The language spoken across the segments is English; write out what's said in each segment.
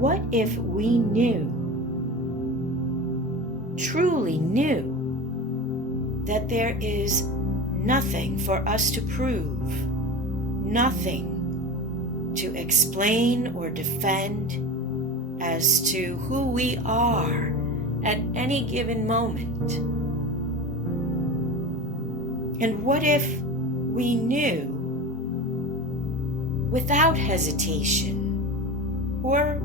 what if we knew, truly knew, that there is nothing for us to prove, nothing to explain or defend as to who we are at any given moment? And what if we knew, without hesitation or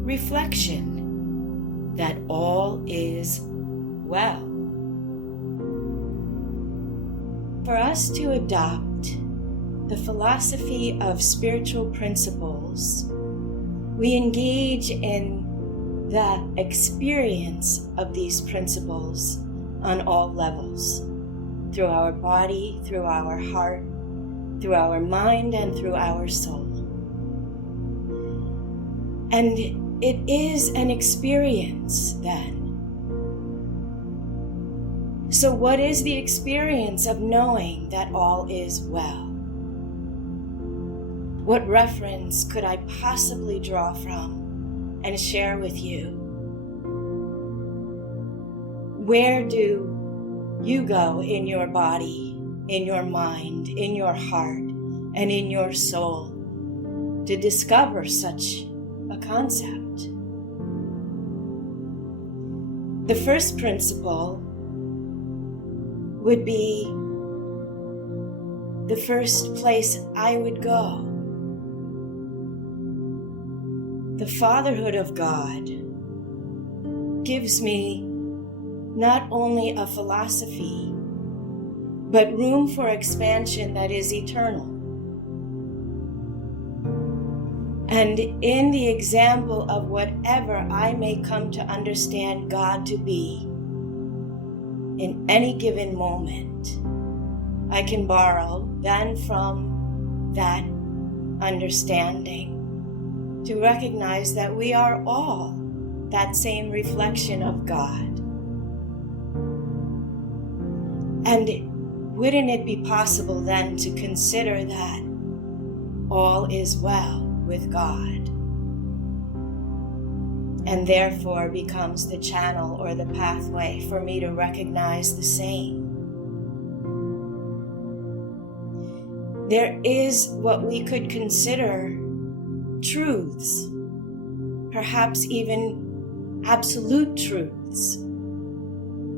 reflection, that all is well? For us to adopt the philosophy of spiritual principles, we engage in the experience of these principles on all levels, through our body, through our heart, through our mind, and through our soul. And it is an experience then. So what is the experience of knowing that all is well? What reference could I possibly draw from and share with you? Where do you go in your body, in your mind, in your heart, and in your soul to discover such a concept? The first principle would be the first place I would go. The fatherhood of God gives me not only a philosophy, but room for expansion that is eternal. And in the example of whatever I may come to understand God to be, in any given moment, I can borrow then from that understanding to recognize that we are all that same reflection of God. And wouldn't it be possible then to consider that all is well with God, and therefore becomes the channel or the pathway for me to recognize the same? There is what we could consider truths, perhaps even absolute truths.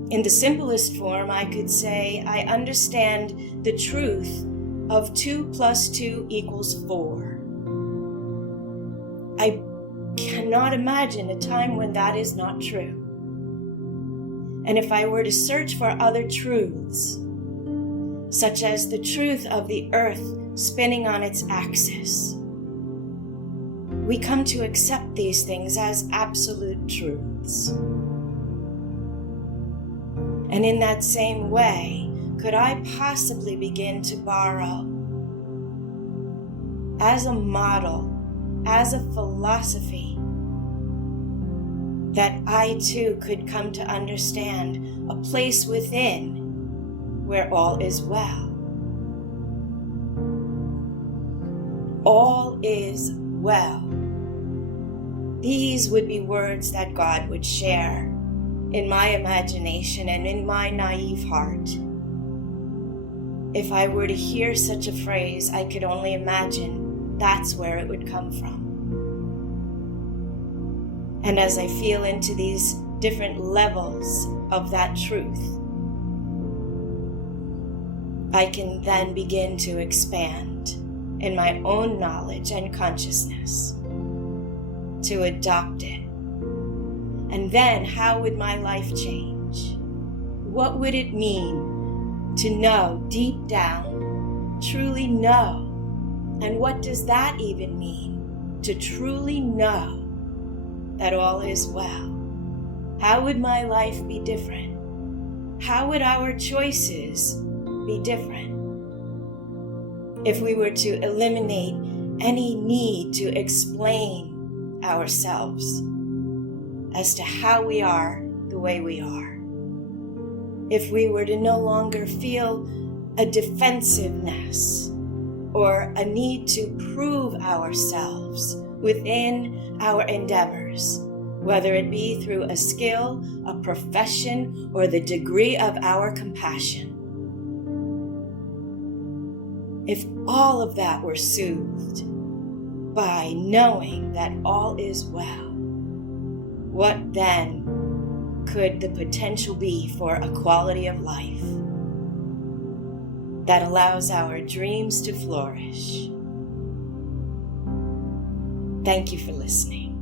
In the simplest form, I could say I understand the truth of 2 + 2 = 4. I cannot imagine a time when that is not true. And if I were to search for other truths, such as the truth of the earth spinning on its axis, we come to accept these things as absolute truths. And in that same way, could I possibly begin to borrow as a model, as a philosophy, that I too could come to understand a place within where all is well? All is well. These would be words that God would share in my imagination and in my naive heart. If I were to hear such a phrase, I could only imagine that's where it would come from. And as I feel into these different levels of that truth, I can then begin to expand in my own knowledge and consciousness to adopt it. And then how would my life change? What would it mean to know deep down, truly know? And what does that even mean, to truly know that all is well? How would my life be different? How would our choices be different if we were to eliminate any need to explain ourselves as to how we are the way we are? If we were to no longer feel a defensiveness or a need to prove ourselves within our endeavors, whether it be through a skill, a profession, or the degree of our compassion, if all of that were soothed by knowing that all is well, what then could the potential be for a quality of life that allows our dreams to flourish? Thank you for listening.